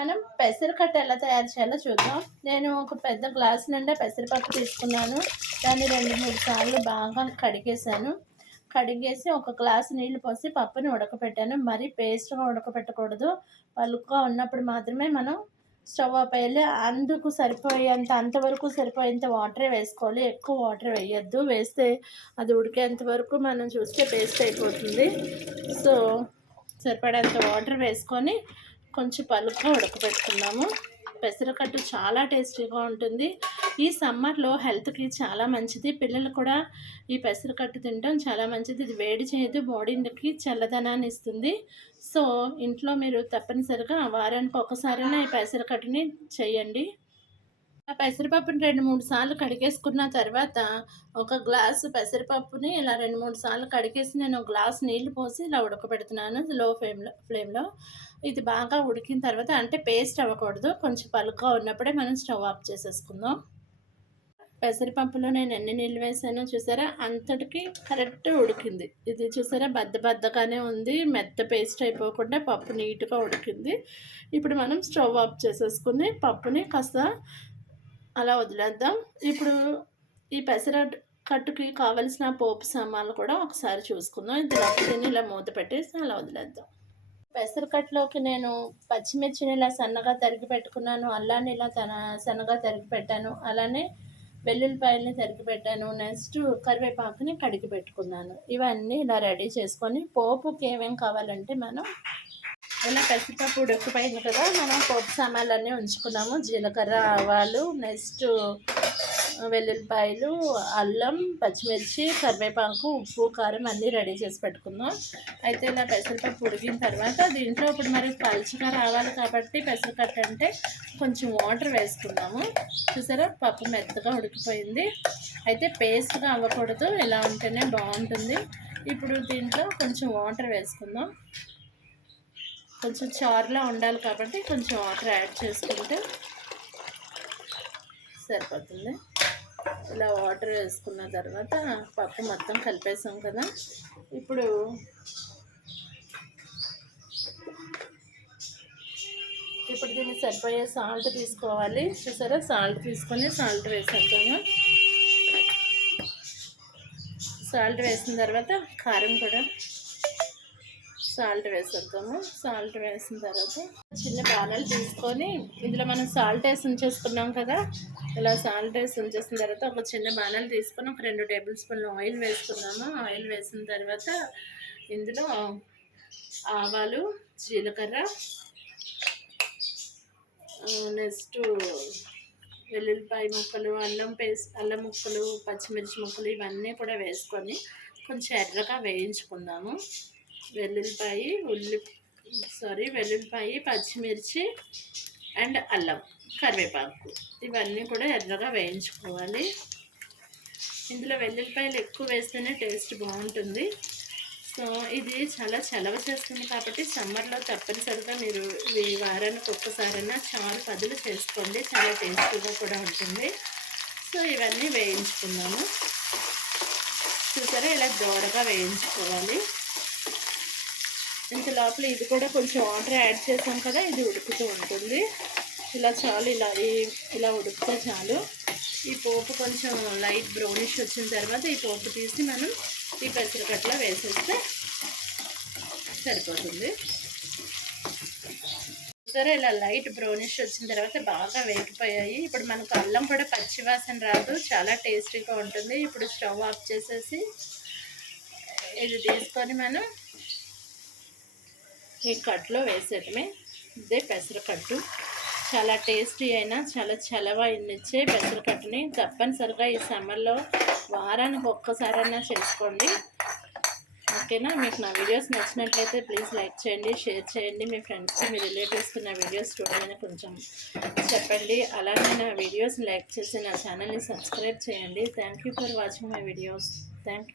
మనం పెసరకట్ట ఎలా తయారు చేయాలో చూద్దాం. నేను ఒక పెద్ద గ్లాస్ నిండా పెసరపప్పు తీసుకున్నాను. దాన్ని రెండు మూడు సార్లు బాగా కడిగేసాను కడిగేసి ఒక గ్లాస్ నీళ్ళు పోసి పప్పుని ఉడకపెట్టాను. మరీ పేస్ట్గా ఉడకపెట్టకూడదు. పలుకుగా ఉన్నప్పుడు మాత్రమే మనం స్టవ్ ఆఫ్ అయ్యాలి. అందుకు సరిపోయేంత అంతవరకు సరిపోయేంత వాటరే వేసుకోవాలి. ఎక్కువ వాటర్ వేయద్దు. వేస్తే అది ఉడికేంత వరకు మనం చూస్తే పేస్ట్ అయిపోతుంది. సో సరిపడేంత వాటర్ వేసుకొని కొంచెం పలుగ్గా ఉడకబెట్టుకున్నాము. పెసరకట్టు చాలా టేస్టీగా ఉంటుంది. ఈ సమ్మర్లో హెల్త్కి చాలా మంచిది. పిల్లలు కూడా ఈ పెసరకట్టు తినడం చాలా మంచిది. ఇది వేడి చేయదు బాడీకి చల్లదనాన్ని ఇస్తుంది. సో ఇంట్లో మీరు తప్పనిసరిగా వారానికి ఒకసారైనా ఈ పెసరకట్టుని చేయండి. ఆ పెసరపప్పుని రెండు మూడు సార్లు కడిగేసుకున్న తర్వాత ఒక గ్లాసు పెసరపప్పుని ఇలా రెండు మూడు సార్లు కడిగేసి నేను ఒక గ్లాస్ నీళ్ళు పోసి ఇలా ఉడకబెడుతున్నాను లో ఫ్లేమ్లో ఫ్లేమ్లో. ఇది బాగా ఉడికిన తర్వాత అంటే పేస్ట్ అవ్వకూడదు. కొంచెం పలుగ్గా ఉన్నప్పుడే మనం స్టవ్ ఆఫ్ చేసేసుకుందాం. పెసరపప్పులో నేను ఎన్ని నీళ్ళు వేసానో చూసారా? అంతటికి కరెక్ట్ ఉడికింది. ఇది చూసారా? బద్ద బద్దగానే ఉంది. మెత్త పేస్ట్ అయిపోకుండా పప్పు నీట్గా ఉడికింది. ఇప్పుడు మనం స్టవ్ ఆఫ్ చేసేసుకుని పప్పుని కాస్త అలా వదిలేద్దాం. ఇప్పుడు ఈ పెసర కట్టుకి కావలసిన పోపు సామాన్లు కూడా ఒకసారి చూసుకుందాం. ఇది దీన్ని ఇలా మూత పెట్టేసి అలా వదిలేద్దాం. పెసరకట్లోకి నేను పచ్చిమిర్చిని ఇలా సన్నగా తరిగి పెట్టుకున్నాను. అల్లాన్ని ఇలా తన సన్నగా తరిగి పెట్టాను. అలానే వెల్లుల్లిపాయలని తరిగి పెట్టాను. నెక్స్ట్ కరివేపాకుని కడిగి పెట్టుకున్నాను. ఇవన్నీ ఇలా రెడీ చేసుకొని పోపుకి ఏమేమి కావాలంటే మనం ఇలా పెసరపప్పు ఉడికిపోయింది కదా మనం పోపు సామాన్లన్నీ ఉంచుకున్నాము. జీలకర్ర ఆవాలు నెక్స్ట్ వెల్లుల్లిపాయలు అల్లం పచ్చిమిర్చి కరివేపాకు ఉప్పు కారం అన్నీ రెడీ చేసి పెట్టుకుందాం అయితే ఇలా పెసరపప్పు ఉడికిన తర్వాత దీంట్లో ఇప్పుడు మరి పలుచగా రావాలి కాబట్టి పెసరకట్ట అంటే కొంచెం వాటర్ వేసుకున్నాము. చూసారా? పప్పు మెత్తగా ఉడికిపోయింది. అయితే పేస్ట్గా అవ్వకూడదు ఇలా ఉంటేనే బాగుంటుంది. ఇప్పుడు దీంట్లో కొంచెం వాటర్ వేసుకుందాం. కొంచెం చారులా ఉండాలి కాబట్టి కొంచెం వాటర్ యాడ్ చేసుకుంటే సరిపోతుంది. ఇలా వాటర్ వేసుకున్న తర్వాత పప్పు మొత్తం కలిపేసాం కదా. ఇప్పుడు ఇప్పుడు దీన్ని సరిపోయే సాల్ట్ తీసుకోవాలి. చూసారా? సాల్ట్ తీసుకొని సాల్ట్ వేసేద్దాము? సాల్ట్ వేసిన తర్వాత కారం కూడా సాల్ట్ వేసేద్దాము. సాల్ట్ వేసిన తర్వాత చిన్న బాణాలు తీసుకొని ఇందులో మనం సాల్ట్ వేసి ఉంచేసుకున్నాం కదా. ఇలా సాల్ట్ వేసి ఉంచేసిన తర్వాత ఒక చిన్న బాణాలు తీసుకొని ఒక రెండు టేబుల్ స్పూన్లు ఆయిల్ వేసుకున్నాము. ఆయిల్ వేసిన తర్వాత ఇందులో ఆవాలు జీలకర్ర నెక్స్ట్ వెల్లుల్లిపాయ ముక్కలు అల్లం పేస్ట్ అల్లం ముక్కలు పచ్చిమిర్చి ముక్కలు ఇవన్నీ కూడా వేసుకొని కొంచెం ఎర్రగా వేయించుకుందాము. వెల్లుల్లిపాయ ఉల్లి సారీ వెల్లుల్లిపాయ పచ్చిమిర్చి అండ్ అల్లం కరివేపాకు. ఇవన్నీ కూడా ఎర్రగా వేయించుకోవాలి. ఇందులో వెల్లుల్లిపాయలు ఎక్కువ వేస్తేనే టేస్ట్ బాగుంటుంది. సో ఇది చాలా చలవ చేస్తుంది కాబట్టి సమ్మర్లో తప్పనిసరిగా మీరు ఈ వారానికి ఒక్కసారైనా చారు పదులు చేసుకోండి. చాలా టేస్టీగా కూడా ఉంటుంది. సో ఇవన్నీ వేయించుకున్నాము చూసారా? ఇలా దోరగా వేయించుకోవాలి. ఇంత లోపల ఇది కూడా కొంచెం వాటర్ యాడ్ చేసాం కదా ఇది ఉడుకుతూ ఉంటుంది. ఇలా చాలు ఇలా ఇలా ఉడికితే చాలు. ఈ పోపు కొంచెం లైట్ బ్రౌనిష్ వచ్చిన తర్వాత ఈ పోపు తీసి మనం ఈ పెసరకట్ల వేసేస్తే సరిపోతుంది. సరే ఇలా లైట్ బ్రౌనిష్ వచ్చిన తర్వాత బాగా వేగిపోయాయి. ఇప్పుడు మనకు అల్లం కూడా పచ్చివాసన రాదు చాలా టేస్టీగా ఉంటుంది. ఇప్పుడు స్టవ్ ఆఫ్ చేసేసి ఇది తీసుకొని మనం ఈ కట్లో వేసేయటమే ఇదే పెసరకట్టు. చాలా టేస్టీ అయినా చాలా చలవ ఇచ్చే పెసరకట్టుని తప్పనిసరిగా ఈ సమ్మర్లో వారానికి ఒక్కసారైనా చేసుకోండి. ఓకేనా? మీకు నా వీడియోస్ నచ్చినట్లయితే ప్లీజ్ లైక్ చేయండి షేర్ చేయండి. మీ ఫ్రెండ్స్కి మీ రిలేటివ్స్కి నా వీడియోస్ చూడమని కొంచెం చెప్పండి. అలాగే నా వీడియోస్ లైక్ చేసి నా ఛానల్ని సబ్స్క్రైబ్ చేయండి. Thank for watching my videos. Thank